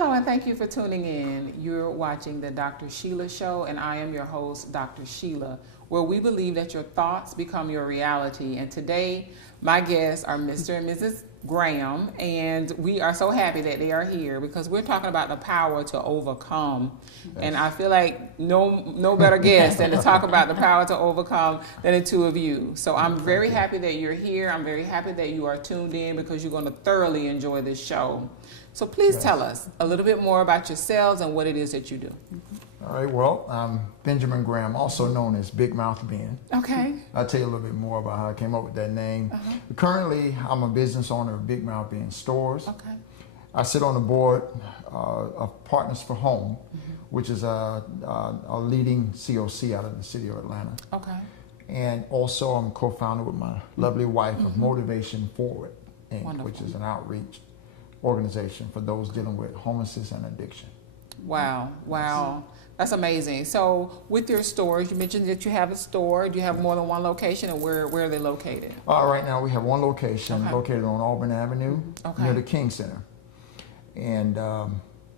Hello, and thank you for tuning in. You're watching the Dr. Sheila Show, and I am your host, Dr. Sheila, where we believe that your thoughts become your reality. And today, my guests are Mr. and Mrs. Graham, and we are so happy that they are here because we're talking about the power to overcome. Yes. And I feel like no better guest than to talk about the power to overcome than the two of you. So I'm very happy that you're here. I'm very happy that you are tuned in because you're going to thoroughly enjoy this show. So please tell us a little bit more about yourselves and what it is that you do. All right, well, I'm Benjamin Graham, also known as Big Mouth Ben. Okay. I'll tell you a little bit more about how I came up with that name. Currently, I'm a business owner of Big Mouth Ben Stores. Okay. I sit on the board of Partners for Home, which is a leading COC out of the city of Atlanta. Okay. And also, I'm co-founder with my lovely wife of Motivation Forward, Inc., Wonderful. Which is an outreach organization for those dealing with homelessness and addiction. Wow. Wow. That's amazing. So with your stores, you mentioned that you have a store. Do you have more than one location, and where are they located? Right now we have one location located on Auburn Avenue near the King Center. And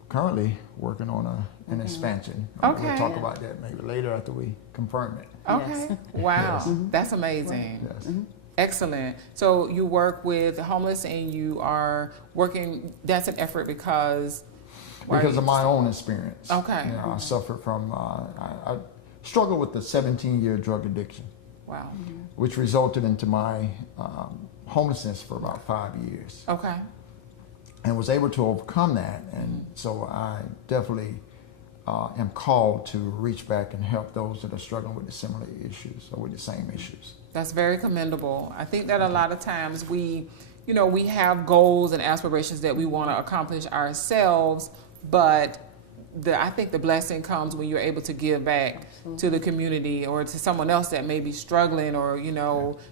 currently working on an expansion. We'll talk about that maybe later after we confirm it. Okay. Yes. Wow. Yes. That's amazing. Yes. Excellent. So you work with the homeless and you are working, that's an effort because of my own experience. Okay. You know, I suffered from, I struggled with a 17-year drug addiction. Wow. Which resulted into my homelessness for about 5 years. Okay. And was able to overcome that. And so I definitely am called to reach back and help those that are struggling with the similar issues or with the same issues. That's very commendable. I think that a lot of times we have goals and aspirations that we want to accomplish ourselves, but I think the blessing comes when you're able to give back to the community or to someone else that may be struggling or,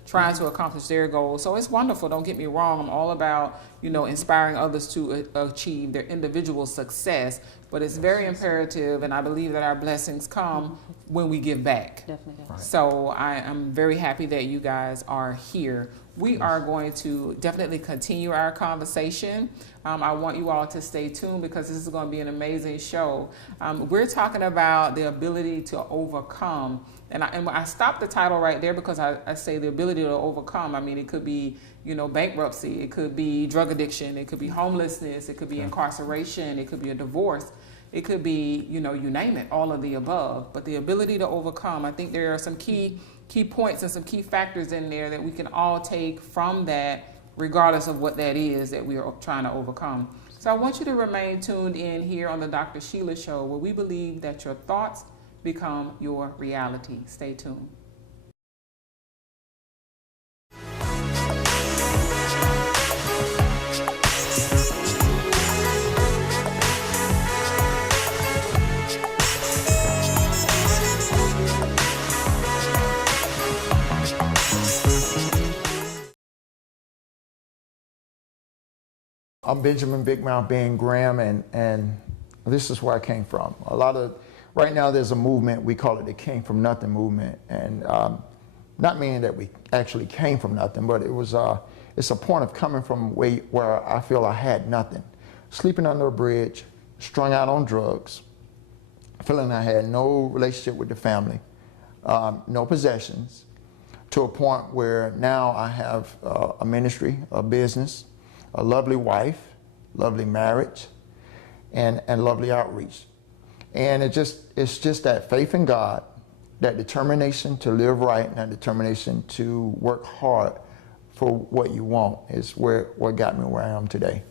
trying to accomplish their goals. So it's wonderful. Don't get me wrong. I'm all about, inspiring others to achieve their individual success. But it's very imperative, and I believe that our blessings come when we give back. Definitely. Right. So I am very happy that you guys are here. We are going to definitely continue our conversation. I want you all to stay tuned because this is going to be an amazing show. We're talking about the ability to overcome. And I stopped the title right there because I say the ability to overcome. I mean, it could be, bankruptcy. It could be drug addiction. It could be homelessness. It could be incarceration. It could be a divorce. It could be, you name it, all of the above. But the ability to overcome, I think there are some key points and some key factors in there that we can all take from that, regardless of what that is that we are trying to overcome. So I want you to remain tuned in here on the Dr. Sheila Show, where we believe that your thoughts become your reality. Stay tuned. I'm Benjamin Big Mouth Ben Graham, and this is where I came from. Right now there's a movement, we call it the Came From Nothing movement, and not meaning that we actually came from nothing, but it's a point of coming from where I feel I had nothing. Sleeping under a bridge, strung out on drugs, feeling I had no relationship with the family, no possessions, to a point where now I have a ministry, a business, a lovely wife, lovely marriage, and lovely outreach. And it's just that faith in God, that determination to live right, and that determination to work hard for what you want is what got me where I am today.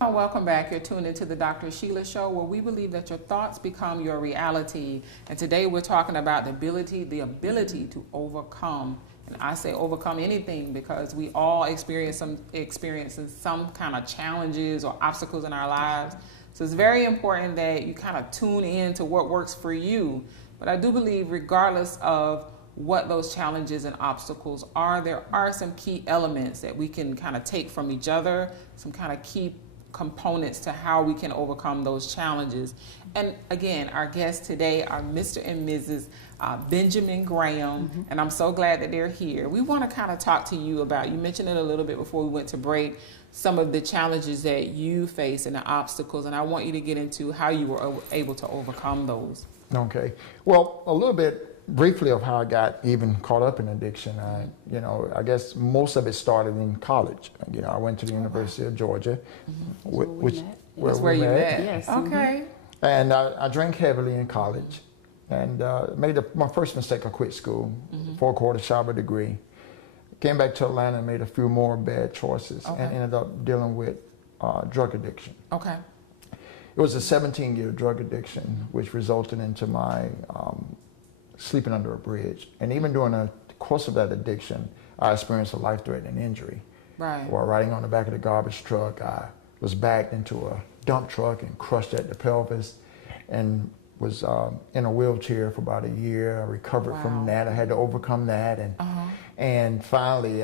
Welcome back. You're tuned into the Dr. Sheila Show, where we believe that your thoughts become your reality. And today we're talking about the ability to overcome. And I say overcome anything because we all experiencing some kind of challenges or obstacles in our lives. So it's very important that you kind of tune in to what works for you. But I do believe regardless of what those challenges and obstacles are, there are some key elements that we can kind of take from each other, some kind of key components to how we can overcome those challenges. And again, our guests today are Mr. and Mrs. Benjamin Graham, and I'm so glad that they're here. We want to kind of talk to you about, you mentioned it a little bit before we went to break, some of the challenges that you face and the obstacles, and I want you to get into how you were able to overcome those. Okay. Well, a little bit briefly of how I got even caught up in addiction. I guess most of it started in college. I went to the University of Georgia, which That's where you met. Yes. Okay. And I drank heavily in college, and made my first mistake. I quit school, 4-quarter shop degree. Came back to Atlanta and made a few more bad choices, and ended up dealing with drug addiction. Okay. It was a 17-year drug addiction, which resulted into my sleeping under a bridge. And even during the course of that addiction, I experienced a life-threatening injury. Right. While riding on the back of the garbage truck, I was backed into a dump truck and crushed at the pelvis, and was in a wheelchair for about a year. I recovered from that. I had to overcome that, and finally,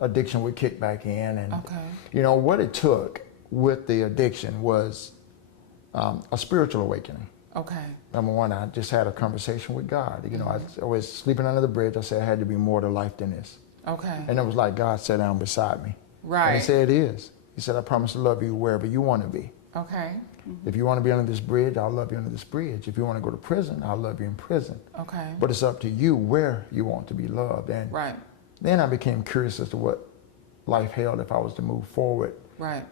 addiction would kick back in. And what it took with the addiction was a spiritual awakening. Okay. Number one, I just had a conversation with God. I was sleeping under the bridge. I said I had to be more to life than this. Okay. And it was like God sat down beside me. Right. And he said, it is. He said, I promise to love you wherever you want to be. Okay. If you want to be under this bridge, I'll love you under this bridge. If you want to go to prison, I'll love you in prison. Okay. But it's up to you where you want to be loved. And Right. then I became curious as to what life held if I was to move forward. Right.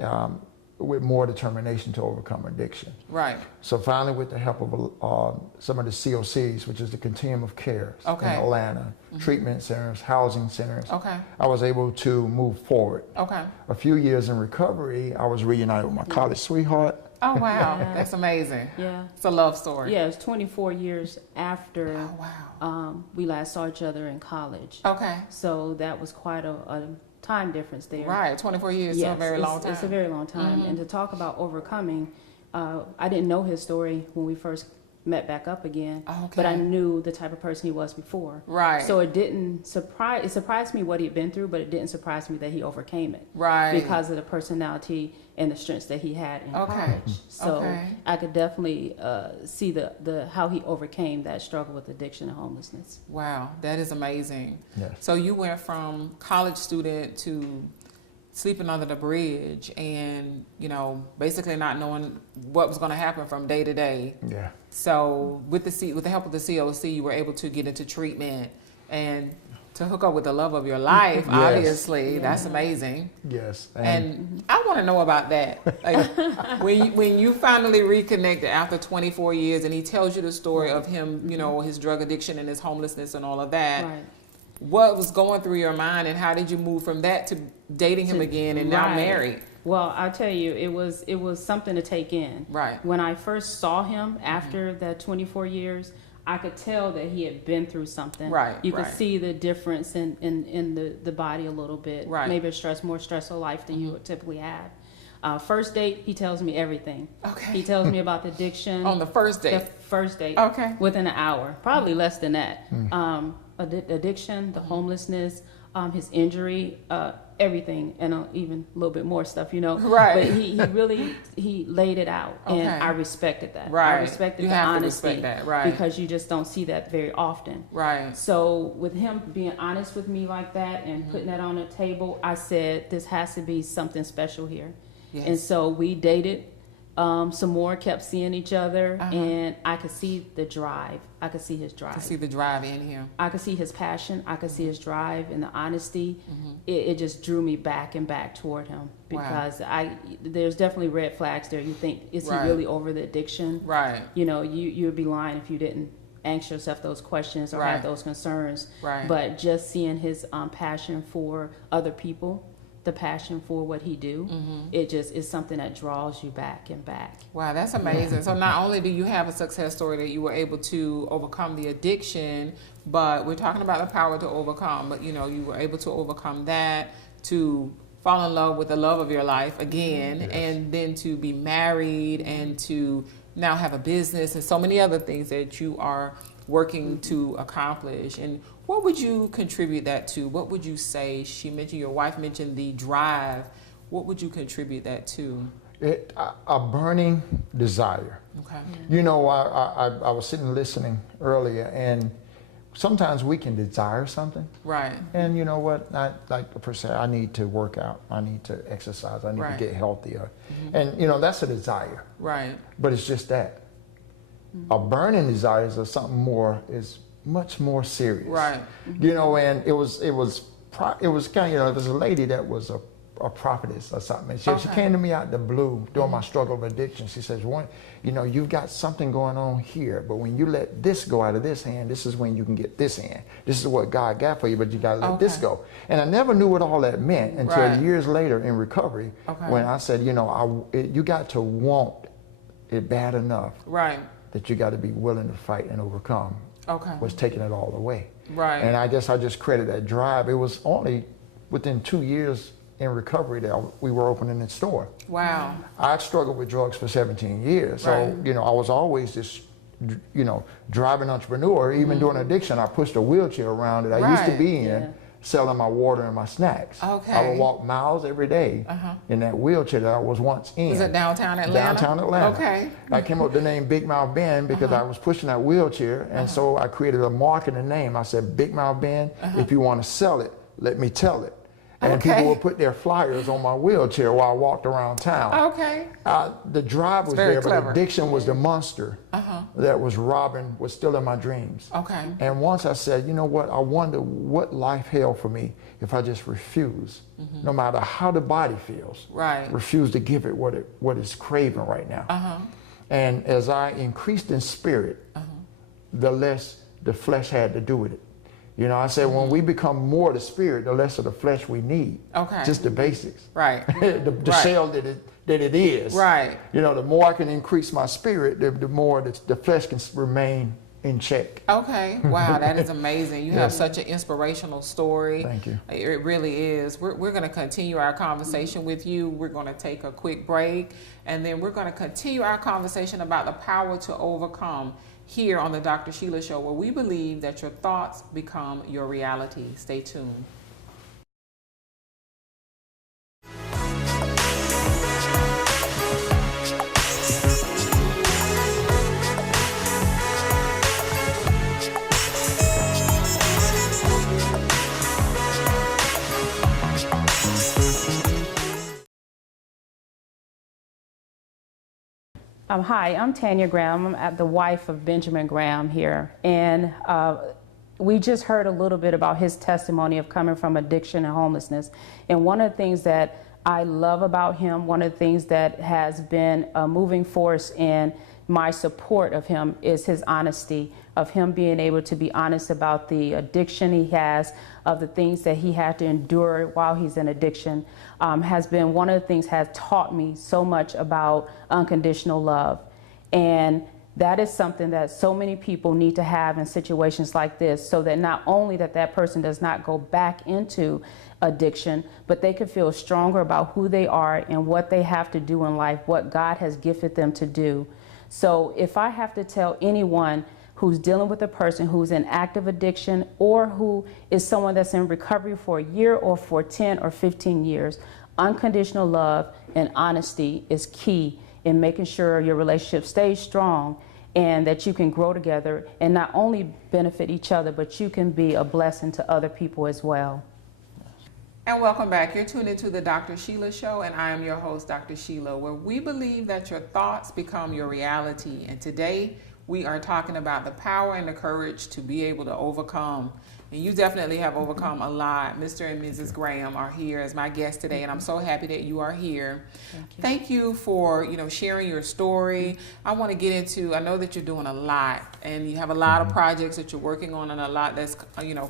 With more determination to overcome addiction. Right. So finally, with the help of some of the COCs, which is the Continuum of Care in Atlanta, treatment centers, housing centers, I was able to move forward. Okay. A few years in recovery, I was reunited with my college sweetheart. Oh, wow. That's amazing. Yeah. It's a love story. Yeah, it was 24 years after wow. We last saw each other in college. Okay. So that was quite a time difference there. Right, 24 years is a very long time. It's a very long time. And to talk about overcoming, I didn't know his story when we first met back up again, but I knew the type of person he was before. Right. So it surprised me what he had been through, but it didn't surprise me that he overcame it. Right. Because of the personality and the strengths that he had in college. So I could definitely see the how he overcame that struggle with addiction and homelessness. Wow, that is amazing. Yes. So you went from college student to sleeping under the bridge and, basically not knowing what was going to happen from day to day. Yeah. So with the help of the COC, you were able to get into treatment and to hook up with the love of your life, obviously. That's amazing. Yes. And I want to know about that. Like, when you finally reconnected after 24 years and he tells you the story of him, his drug addiction and his homelessness and all of that. Right. What was going through your mind, and how did you move from that to dating him again and now married? Well, I'll tell you, it was something to take in. Right. When I first saw him after that 24 years, I could tell that he had been through something. Right. You could see the difference in the body a little bit. Right. Maybe a more stressful life than you would typically have. First date, he tells me everything. Okay. He tells me about the addiction. On the first date? The first date. Okay. Within an hour. Probably less than that. Addiction, the homelessness, his injury, everything, and even a little bit more stuff, Right. But he really laid it out, and I respected that. Right. I respected you the have honesty, to respect that. Right. because you just don't see that very often. Right. So with him being honest with me like that and putting that on the table, I said this has to be something special here. Yes. And so we dated some more, kept seeing each other, and I could see the drive. I could see his drive. To see the drive in him. I could see his passion. I could see his drive and the honesty. It just drew me back and back toward him, because there's definitely red flags there. You think, is he really over the addiction? Right. You would be lying if you didn't ask yourself those questions or have those concerns. Right. But just seeing his passion for other people, the passion for what he do, it just is something that draws you back and back. Wow, that's amazing. So not only do you have a success story that you were able to overcome the addiction, but we're talking about the power to overcome, but you were able to overcome that, to fall in love with the love of your life again, and then to be married and to now have a business and so many other things that you are working to accomplish. And what would you contribute that to? What would you say? Your wife mentioned the drive. What would you contribute that to? A burning desire. Okay. You know, I was sitting listening earlier, and sometimes we can desire something. Right. And you know what? Like the person, I need to work out. I need to exercise. I need to get healthier. And you know, that's a desire. Right. But it's just that. A burning desire is something more, is much more serious. Right. You know, and it was kind of, you know, there's a lady that was a prophetess or something. And she came to me out the blue during my struggle of addiction. She says, you know, you've got something going on here, but when you let this go out of this hand, this is when you can get this hand. This is what God got for you, but you got to let this go. And I never knew what all that meant until years later in recovery, when I said, you know, you got to want it bad enough that you got to be willing to fight and overcome. Was taking it all away. Right. And I just credit that drive. It was only within 2 years in recovery that we were opening the store. Wow. I struggled with drugs for 17 years. So, you know, I was always this, you know, driving entrepreneur. Even during addiction, I pushed a wheelchair around that I used to be in, selling my water and my snacks. I would walk miles every day in that wheelchair that I was once in. Was it downtown Atlanta? Downtown Atlanta. Okay. I came up with the name Big Mouth Ben because I was pushing that wheelchair, and so I created a marketing name. I said, Big Mouth Ben, if you want to sell it, let me tell it. And people would put their flyers on my wheelchair while I walked around town. The drive was there, but addiction was the monster that was still in my dreams. And once I said, you know what, I wonder what life held for me if I just refuse, no matter how the body feels, refuse to give it what it's craving right now. And as I increased in spirit, the less the flesh had to do with it. You know, I said when we become more the spirit, the less of the flesh we need. Just the basics. The shell that it is. You know, the more I can increase my spirit, the more the flesh can remain in check. Wow, that is amazing. You have such an inspirational story. Thank you. It really is. We're going to continue our conversation with you. We're going to take a quick break, and then we're going to continue our conversation about the power to overcome here on the Dr. Sheila Show, where we believe that your thoughts become your reality. Stay tuned. Hi, I'm Tanya Graham. I'm the wife of Benjamin Graham here. And we just heard a little bit about his testimony of coming from addiction and homelessness. And one of the things that I love about him, one of the things that has been a moving force in my support of him is his honesty, of him being able to be honest about the addiction he has, of the things that he had to endure while he's in addiction, has been one of the things has taught me so much about unconditional love. And that is something that so many people need to have in situations like this, so that not only that person does not go back into addiction, but they can feel stronger about who they are and what they have to do in life, what God has gifted them to do. So if I have to tell anyone who's dealing with a person who's in active addiction, or who is someone that's in recovery for a year or for 10 or 15 years, unconditional love and honesty is key in making sure your relationship stays strong and that you can grow together and not only benefit each other, but you can be a blessing to other people as well. And welcome back. You're tuned into the Dr. Sheila Show, and I am your host, Dr. Sheila, where we believe that your thoughts become your reality. And today we are talking about the power and the courage to be able to overcome. And you definitely have overcome a lot. Mr. and Mrs. Graham are here as my guests today, and I'm so happy that you are here. Thank you for, sharing your story. I want to get into, I know that you're doing a lot, and you have a lot of projects that you're working on and a lot that's,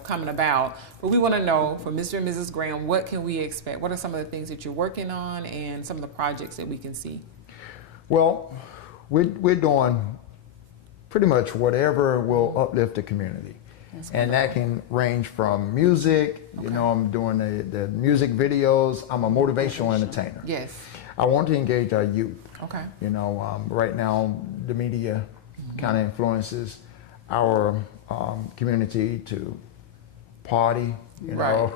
coming about. But we want to know from Mr. and Mrs. Graham, what can we expect? What are some of the things that you're working on and some of the projects that we can see? Well, we're doing pretty much whatever will uplift the community. And that can range from music, I'm doing the music videos. I'm a motivational entertainer. Yes. I want to engage our youth. Okay. Right now the media kind of influences our community to party, you Right. know,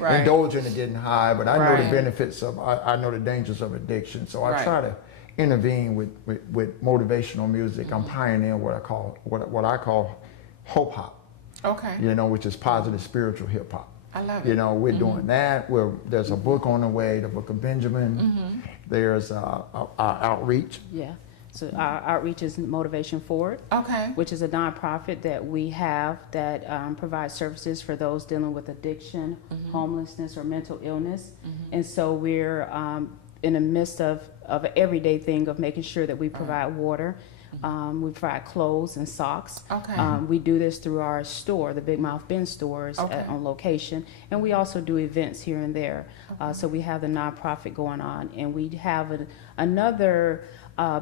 Right. indulging in getting high, but I know Right. the benefits of, I know the dangers of addiction. So I Right. try to intervene with motivational music. I'm pioneering what I call hope hop, Okay. you know, which is positive spiritual hip hop. I love You it. know, we're doing that. There's a book on the way, the Book of Benjamin. There's our outreach. Yeah. So our outreach is Motivation Forward, Okay. which is a nonprofit that we have that provides services for those dealing with addiction, homelessness, or mental illness. And so we're in the midst of an everyday thing of making sure that we provide water. We provide clothes and socks. Okay. We do this through our store, the Big Mouth Bin stores Okay. on location. And we also do events here and there. So we have the nonprofit going on. And we have another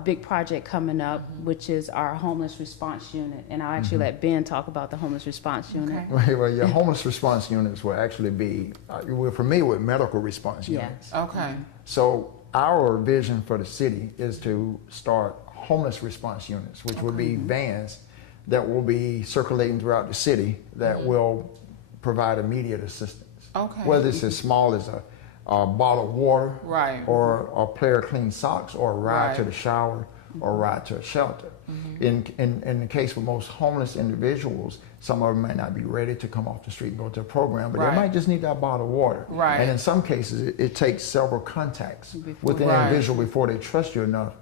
big project coming up, which is our homeless response unit. And I'll actually let Ben talk about the homeless response unit. Okay. Well, your homeless response units will actually be, we're familiar with medical response Yeah. units. Okay. So our vision for the city is to start homeless response units, which will be vans that will be circulating throughout the city that will provide immediate assistance. Okay. Whether it's as small as a bottle of water, Right. or a pair of clean socks, or a ride to Right. the shower, or a ride to a shelter. In the case of most homeless individuals, some of them may not be ready to come off the street and go to a program, but Right. they might just need that bottle of water. Right. And in some cases, it takes several contacts with the Right. individual before they trust you enough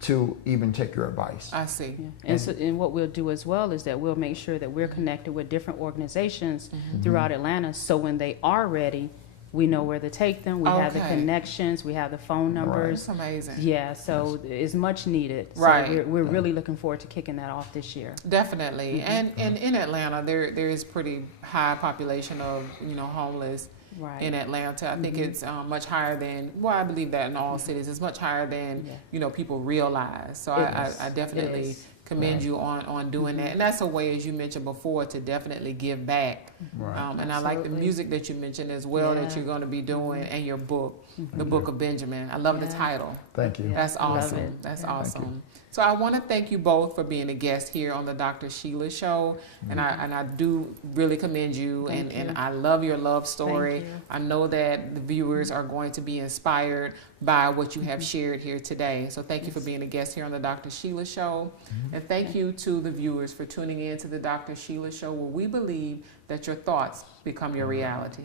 to even take your advice. I see. And what we'll do as well is that we'll make sure that we're connected with different organizations throughout Atlanta. So when they are ready, we know where to take them. We have the Okay. connections. We have the phone numbers. That's amazing. Yeah, so it's much needed. So Right. we're really looking forward to kicking that off this year. Definitely. And in Atlanta, there is pretty high population of, homeless Right. in Atlanta. I think it's much higher than, well, I believe that in all cities, it's much higher than, people realize. So I definitely is. commend you on doing that. And that's a way, as you mentioned before, to definitely give back. Right. And I like the Absolutely. music that you mentioned as well that Yeah. you're going to be doing, and your book, The Book of Benjamin. I love the Yeah. title. Thank you. Yeah. That's Love awesome. it. That's Yeah. awesome. So I want to thank you both for being a guest here on the Dr. Sheila Show, and I do really commend you, Thank you. and I love your love story. Thank you. I know that the viewers are going to be inspired by what you have shared here today. So thank you for being a guest here on the Dr. Sheila Show, and thank you to the viewers for tuning in to the Dr. Sheila Show, where we believe that your thoughts become your reality.